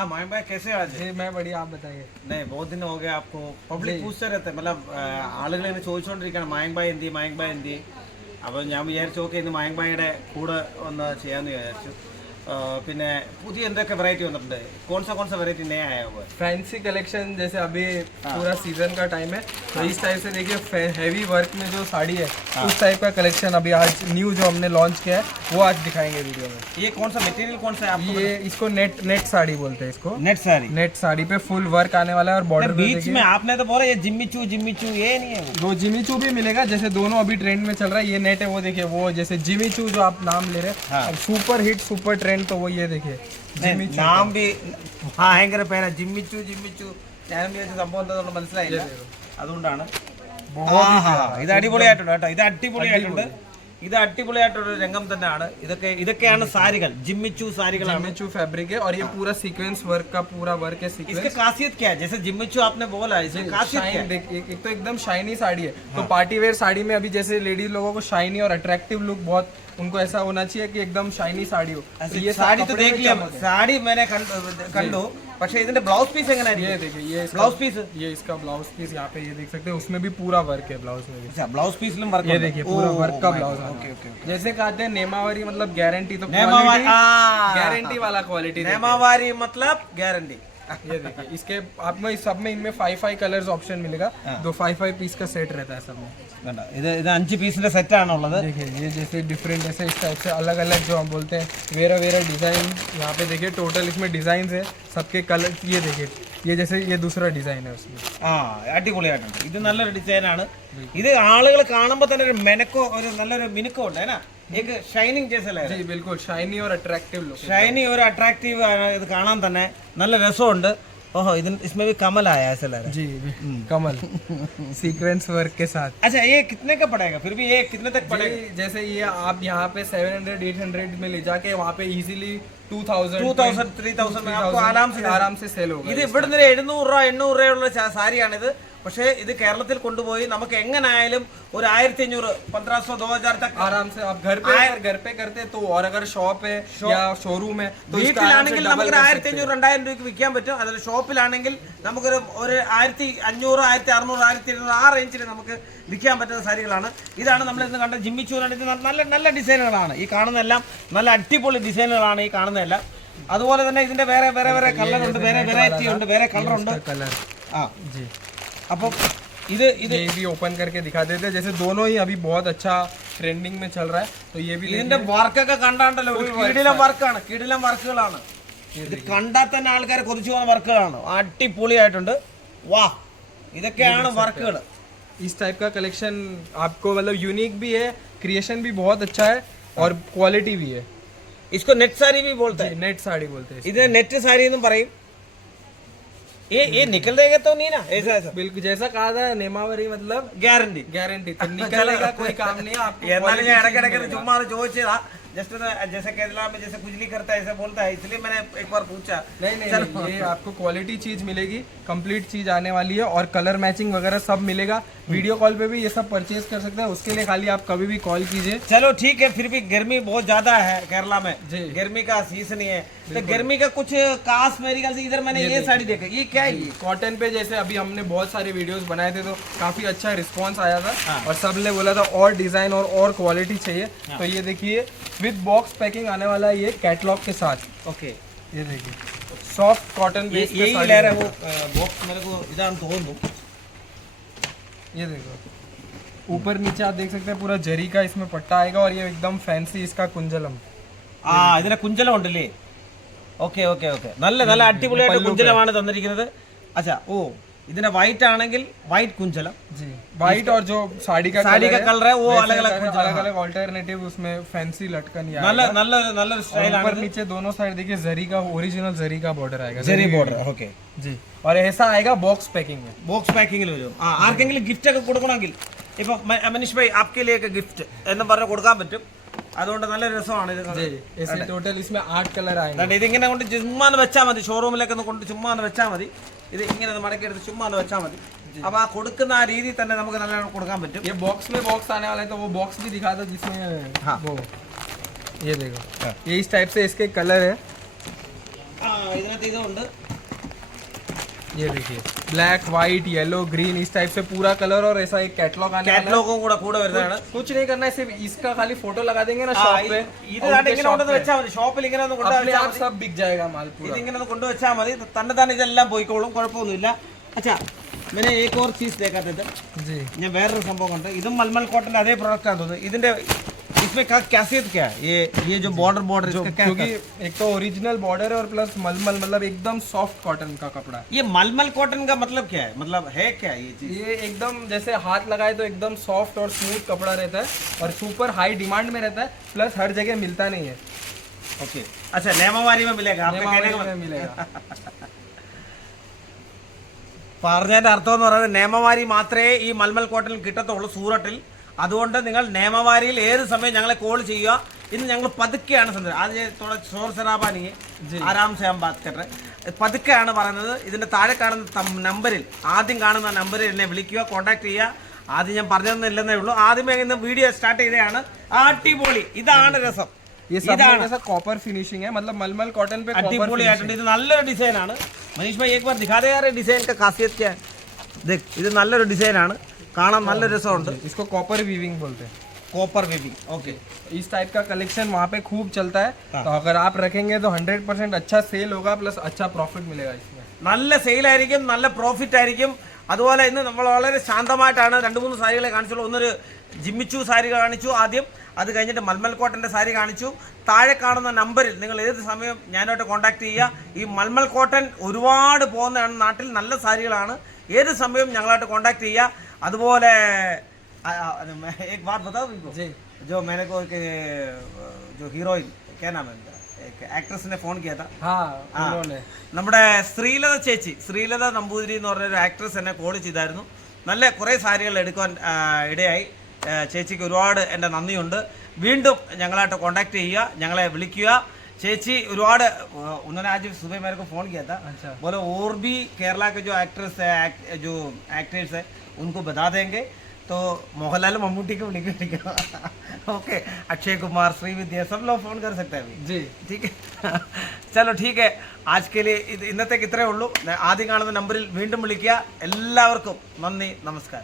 हाँ मयंक भाई कैसे आज? जी मैं बढ़िया, आप बताइए। नहीं बहुत दिन हो गए आपको പബ്ലിക് പൂछते रहते मतलब ആളുകൾ ഇങ്ങനെ ചോദിച്ചുകൊണ്ടിരിക്കുകയാണ് മയങ്ക് ഭായ് എന്തി അപ്പോൾ ഞാൻ വിചാരിച്ചു ഓക്കെ ഇന്ന് മയങ്ക് ഭായിയുടെ കൂടെ ഒന്ന് ചെയ്യാമെന്ന് വിചാരിച്ചു പിന്നെ പുതിയ എന്തൊക്കെ വെറൈറ്റി വന്നിട്ടുണ്ട് कौन सा वेराइटी नया आया हुआ है? फैंसी कलेक्शन जैसे अभी पूरा सीजन का टाइम है तो इस टाइप से देखिए हैवी वर्क में जो साड़ी है उस टाइप का कलेक्शन अभी आज न्यू जो हमने लॉन्च किया है वो आज दिखाएंगे वीडियो में। ये कौन सा मटेरियल कौन सा है आपको? ये इसको नेट साड़ी बोलते हैं इसको। नेट साड़ी पे फुल वर्क आने वाला है और बॉर्डर बीच में आपने तो बोला ये जिम्मी चू ये नहीं है वो जिमी चू भी मिलेगा। जैसे दोनों अभी ट्रेंड में चल रहा है, ये नेट है वो देखिए, वो जैसे जिमी चू जो आप नाम ले रहे हैं सुपर हिट सुपर ट्रेंड, तो वो ये देखिए നാം ബി ഭയങ്കര പേരാ ജിമ്മിച്ചു ഞാനും വിചാരിച്ച സംഭവം എന്താണെന്ന് മനസ്സിലായില്ല, അതുകൊണ്ടാണ്. ഇത് അടിപൊളിയായിട്ടുണ്ട് കേട്ടോ, ഇത് അടിപൊളിയായിട്ടൊരു രംഗം തന്നെയാണ്. ഇതൊക്കെയാണ് സാരികൾ, ജിമ്മിച്ചു സാരികളാണ്. जिम्मिचू फैब्रिक है और ये पूरा सीक्वेंस वर्क का पूरा वर्क है। सीक्वेंस इसकी खासियत क्या है? जैसे जिम्मिचू आपने बोला, इसकी खासियत क्या है? एक तो एकदम शाइनी साड़ी है, तो पार्टी वेयर साड़ी में अभी जैसे लेडीज लोगों को शाइनी और अट्रैक्टिव लुक बहुत उनको ऐसा होना चाहिए कि एकदम शाइनी साड़ी हो। ये साड़ी तो देख लिया, साड़ी मैंने कंडो, പക്ഷേ ഇതിന്റെ ബ്ലൗസ് പീസ് എങ്ങനെയായിരിക്കും? ये देखिए ये ब्लाउज पीस, ये इसका ब्लाउज पीस यहाँ पे ये देख सकते हैं, उसमें भी पूरा वर्क है ब्लाउज में भी। अच्छा ब्लाउज पीस में वर्क, ये देखिए पूरा वर्क का ब्लाउज। ओके जैसे कहते हैं नेमावारी मतलब गारंटी, तो गारंटी वाला क्वालिटी। नेमावारी मतलब गारंटी। ये देखिए इसके आप में सब में इनमें 5 कलर्स ऑप्शन मिलेगा, दो 5 पीस का सेट रहता है सब में। ഇത് 5 പീസിന്റെ സെറ്റ് ആണുള്ളത്. देखिए ये जैसे डिफरेंट ऐसे इस टाइप से अलग अलग जो हम बोलते हैं वेरा डिजाइन, यहाँ पे देखिए टोटल इसमें डिजाइन है सबके कलर। ये देखिए ये जैसे ये दूसरा डिजाइन है उसमें। അടിപൊളിയായിട്ടുണ്ട്, ഇത് നല്ലൊരു ഡിസൈനാണ്. ഇത് ആളുകൾ കാണുമ്പോൾ തന്നെ ഒരു മെനക്കോ ഒരു നല്ലൊരു മിനുക്കോ ഉണ്ട് है ना, एक ഷൈനിങ് जैसे लग रहा है। जी बिल्कुल शाइनी और अट्रैक्टिव लुक, ഷൈനി ഒരു അട്രാക്റ്റീവ് ആണ്, ഇത് കാണാൻ തന്നെ നല്ല രസമുണ്ട്. ओहो इसमें भी कमल आया ऐसा लग रहा है। जी कमल सीक्वेंस वर्क के साथ। अच्छा ये कितने का पड़ेगा फिर भी, ये कितने तक पड़ेगा? जैसे ये आप यहाँ पे 700-800 में ले जाके वहाँ पे इजीली 2000-3000 में आपको आराम से सेल होगा। ഇത് ഇവിടുന്ന് 700 രൂപയുള്ള സാരിയാണിത്. പക്ഷേ ഇത് കേരളത്തിൽ കൊണ്ടുപോയി നമുക്ക് എങ്ങനായാലും ഒരു 1500-2000 तक आराम से आप घर पे करते तो, और अगर शॉप है या शोरूम है तो വീട്ടിലാണെങ്കിൽ നമുക്ക് 1500-2000 രൂപയ്ക്ക് വിൽക്കാൻ പറ്റും. അതിൽ ഷോപ്പിലാണെങ്കിൽ നമുക്കൊരു 1500, 1600, 1200 ആ റേഞ്ചിൽ നമുക്ക് വിൽക്കാൻ പറ്റുന്ന സാരികളാണ്. ഇതാണ് നമ്മൾ ഇന്ന് കണ്ട ജിമ്മിച്ചൂരാണ്. ഇത് നല്ല ഡിസൈനുകളാണ് ഈ കാണുന്നതെല്ലാം, നല്ല അടിപൊളി ഡിസൈനുകളാണ് ഈ കാണുന്നതെല്ലാം. അതുപോലെ തന്നെ ഇതിന്റെ വേറെ കളറുണ്ട്, വേറെ വെറൈറ്റി ഉണ്ട്, വേറെ കളറുണ്ട്. जी अब ये भी ओपन करके दिखा देते हैं। जैसे दोनों ही अभी बहुत अच्छा ट्रेंडिंग में चल रहा है, तो ये भी ഇതിന്റെ വർക്കൊക്കെ കണ്ടാണ്ടല്ലോ, കിടിലം വർക്കുകളാണ്. ഇത് കണ്ടാൽ തന്നെ ആൾക്കാരെ കൊതിച്ചു പോകുന്ന വർക്കുകളാണ്, അടിപൊളിയായിട്ടുണ്ട്. വാ ഇതൊക്കെയാണ് വർക്കുകൾ. इस टाइप का कलेक्शन आपको मतलब यूनिक भी है, क्रिएशन भी बहुत अच्छा है और क्वालिटी भी है। इसको नेट साड़ी भी बोलते हैं, नेट साड़ी बोलते हैं, ഇതിനെ നെറ്റ് സാരി എന്നും പറയും. ये निकल देगा तो नहीं ना, ऐसा बिल्कुल जैसा कहा था नेमावरी मतलब गारंटी तो निकलेगा कोई काम नहीं है आपको। എന്നാലും ഞാൻ ഇടയ്ക്കിടയ്ക്ക് ചുമ്മാ ചോദിച്ചതാ, जस्ट जैसे केरला में जैसे कुछ नहीं करता है ऐसा बोलता है, इसलिए मैंने एक बार पूछा। नहीं ये आपको क्वालिटी चीज मिलेगी, कंप्लीट चीज आने वाली है और कलर मैचिंग वगैरह सब मिलेगा। वीडियो कॉल पे भी ये सब परचेज कर सकते हैं, उसके लिए खाली आप कभी भी कॉल कीजिए। चलो ठीक है, फिर भी गर्मी बहुत ज्यादा है केरला में, गर्मी का सीजन ही है, तो गर्मी का कुछ खास मेरे ख्याल से इधर मैंने ये साड़ी देखा, ये क्या है? ये कॉटन पे जैसे अभी हमने बहुत सारे वीडियोस बनाए थे तो काफी अच्छा रिस्पांस आया था और सब ने बोला था और डिजाइन और क्वालिटी चाहिए। तो ये देखिए विद बॉक्स पैकिंग आने वाला है, ये कैटलॉग के साथ। ओके ये देखिए सॉफ्ट कॉटन बेस पे यही ले रहा है वो बॉक्स, मेरे को इधर तो दो। ये देखो ऊपर नीचे आप देख सकते हैं पूरा जरी का इसमें पट्टा आएगा और ये एकदम फैंसी इसका कुंजलम। ഇതിനെ കുഞ്ചലം ഉണ്ടല്ലേ? ഓക്കെ നല്ല അടിപൊളിയായിട്ട് കുഞ്ചലമാണ് തന്നിരിക്കുന്നത്. अच्छा ओ ഇതിനെ വൈറ്റ് ആണെങ്കിൽ വൈറ്റ് കുഞ്ചലം, जी वाइट और जो साड़ी का कलर है वो अलग अलग ऑल्टरनेटिव उसमें फैंसी लटकन या നല്ല स्टाइल ऊपर नीचे दोनों साइड देखिए जरी का ओरिजिनल जरी का बॉर्डर आएगा, जरी बॉर्डर. ओके जी और ऐसा आएगा बॉक्स पैकिंग में. ബോക്സ് പാക്കിങ്ങിൽ വരും. ആർക്കെങ്കിലും ഗിഫ്റ്റ് ഒക്കെ കൊടുക്കണമെങ്കിൽ ഇപ്പൊ മനീഷ് ഭാई आपके लिए एक गिफ्ट എന്ന് പറഞ്ഞ് കൊടുക്കാൻ പറ്റും. അതുകൊണ്ട് നല്ല രസമാണ് ഇത്. ऐसे टोटल इसमें 8 कलर आएंगे. ഇതിങ്ങനെ കൊണ്ട് ചുമ്മാ വെച്ചാൽ മതി, ഷോറൂമിലേക്ക് ഒന്ന് കൊണ്ട് ചുമ്മാ വെച്ചാൽ മതി. ഇത് ഇങ്ങനെ മടക്കി എടുത്ത് ചുമ്മാ വെച്ചാൽ मതി. अब आ കൊടുക്കുന്ന ആ രീതി തന്നെ നമുക്ക് നല്ലോണം കൊടുക്കാൻ പറ്റും. ये बॉक्स में बॉक्स आने वाला है तो वो बॉक्स भी दिखा दो जिसमें वो ये देखो ये इस टाइप से इसके कलर है. ഇതിനകത്ത് ഇതുണ്ട്. ये देखिए ब्लैक व्हाइट येलो ग्रीन इस टाइप से पूरा कलर और ऐसा एक कैटलॉग आने वाला है। കാറ്റലോഗും കൂടെ വരുന്നതാണ്. कुछ नहीं करना है, सिर्फ इसका खाली फोटो लगा देंगे ना शॉप पे, ഇത് ഇങ്ങനെ കൊണ്ടുവന്ന് വെച്ചാൽ മതി. ഷോപ്പിൽ ഇങ്ങനെ ഒന്ന് अपने കൊണ്ടുവച്ചാൽ आप सब बिक जाएगा माल पूरा। ഇതിങ്ങനെ ഒന്ന് കൊണ്ടുവച്ചാൽ മതി. തന്നെ ഇതെല്ലാം പോയിക്കോളും, കുഴപ്പമൊന്നുമില്ല. അച്ഛാ मैंने एक और चीज देखा था जी, ഞാൻ വേറൊരു സംഭവം കണ്ടു. ഇതും മൽമൽ കോട്ടന്റെ അതേ പ്രോഡക്റ്റ് ആണെന്ന് തോന്നുന്നു. ഇതിന്റെ इसमें क्या कैसियत क्या है? ये जो बॉर्डर इसका क्या क्योंकि एक तो ओरिजिनल बॉर्डर है और प्लस मलमल मतलब एकदम सॉफ्ट कॉटन का कपड़ा है। ये मलमल कॉटन का मतलब क्या है? मतलब है क्या ये चीज? ये एकदम जैसे हाथ लगाए तो एकदम सॉफ्ट और स्मूथ कपड़ा रहता है और सुपर हाई डिमांड में रहता है, प्लस हर जगह मिलता नहीं है। ओके, अच्छा नेमावारी में मिलेगा आपके कहने का में मिलेगा। പറഞ്ഞതിന്റെ അർത്ഥം എന്ന് പറയുന്നത് നേമവാരി മാത്രമേ ഈ മൽമൽ കോട്ടണിൽ കിട്ടത്തുള്ളൂ സൂറത്തിൽ. അതുകൊണ്ട് നിങ്ങൾ നേമവാരിയിൽ ഏത് സമയം ഞങ്ങളെ കോൾ ചെയ്യുക. ഇന്ന് ഞങ്ങൾ പതുക്കെയാണ് അത് ഷോർ സറാബാനി ആരാം സേ ഹം ബാത് കർ രഹേ. പതുക്കെയാണ് പറയുന്നത്. ഇതിന്റെ താഴെ കാണുന്ന നമ്പറിൽ, ആദ്യം കാണുന്ന നമ്പറിൽ എന്നെ വിളിക്കുക, കോൺടാക്ട് ചെയ്യുക. ആദ്യം ഞാൻ പറഞ്ഞതെന്നില്ലെന്നേ ഉള്ളൂ. ആദ്യമേ ഇന്ന് വീഡിയോ സ്റ്റാർട്ട് ചെയ്തതാണ്. അടിപൊളി, ഇതാണ് രസം. ये सब में ऐसा कॉपर फिनिशिंग है, मतलब मलमल कॉटन पे അടിപൊളിയായിട്ടുണ്ട്. ഇത് നല്ലൊരു ഡിസൈനാണ്. മനീഷ് ഭായി एक बार दिखा दे यार डिजाइन का खासियत क्या है? देख, ഇത് നല്ലൊരു ഡിസൈനാണ്, കാണാൻ നല്ല രസമുണ്ട്. इसको कॉपर वीविंग बोलते हैं, കോപ്പർ വീവിംഗ്. ഓക്കെ, इस टाइप का कलेक्शन वहाँ पे खूब चलता है। तो अगर आप रखेंगे तो 100% अच्छा सेल होगा, प्लस अच्छा प्रॉफिट मिलेगा इसमें। നല്ല സെയിലായിരിക്കും, നല്ല പ്രോഫിറ്റ് ആയിരിക്കും. അതുപോലെ ഇന്ന് നമ്മൾ വളരെ ശാന്തമായിട്ടാണ് 2-3 സാരികളെ കാണിച്ചുള്ളൂ. ഒന്നൊരു ജിമ്മിച്ചു സാരി കാണിച്ചു ആദ്യം, അത് കഴിഞ്ഞിട്ട് മൽമൽ കോട്ടൻ്റെ സാരി കാണിച്ചു. താഴെ കാണുന്ന നമ്പറിൽ നിങ്ങൾ ഏത് സമയം ഞാനായിട്ട് കോൺടാക്ട് ചെയ്യുക. ഈ മൽമൽ കോട്ടൺ ഒരുപാട് പോകുന്നതാണ് നാട്ടിൽ, നല്ല സാരികളാണ്. ഏത് സമയം ഞങ്ങളായിട്ട് കോൺടാക്ട് ചെയ്യുക. അതുപോലെ एक बात बताओ जी, जो मैंने को जो हीरोइन क्या नाम है एक एक्ट्रेस ने फोन किया था. നമ്മുടെ ശ്രീലത ചേച്ചി, ശ്രീലത നമ്പൂതിരി എന്ന് പറഞ്ഞൊരു ആക്ട്രസ് എന്നെ കോൾ ചെയ്തായിരുന്നു. നല്ല കുറേ സാരികൾ എടുക്കാൻ ഇടയായി. ചേച്ചിക്ക് ഒരുപാട് എൻ്റെ നന്ദിയുണ്ട്. വീണ്ടും ഞങ്ങളായിട്ട് കോൺടാക്ട് ചെയ്യുക, ഞങ്ങളെ വിളിക്കുക. ചേച്ചി ഒരുപാട് उन्होंने आज सुबह मेरे को फ़ोन किया था. बोले और भी केरला के जो एक्ट्रेस है, जो एक्ट्रेस है, उनको बता देंगे. तो मोहनलाल मम्मूटी को लिखेगा. ओके, अक्षय कुमार, श्रीविद्या, सब लोग फ़ोन कर सकते हैं अभी जी. ठीक है. चलो ठीक है, आज के लिए ഇന്നത്തേക്ക് ഇത്രയേ ഉള്ളൂ. ആദ്യം കാണുന്ന നമ്പറിൽ വീണ്ടും വിളിക്കുക. എല്ലാവർക്കും നന്ദി, നമസ്കാരം.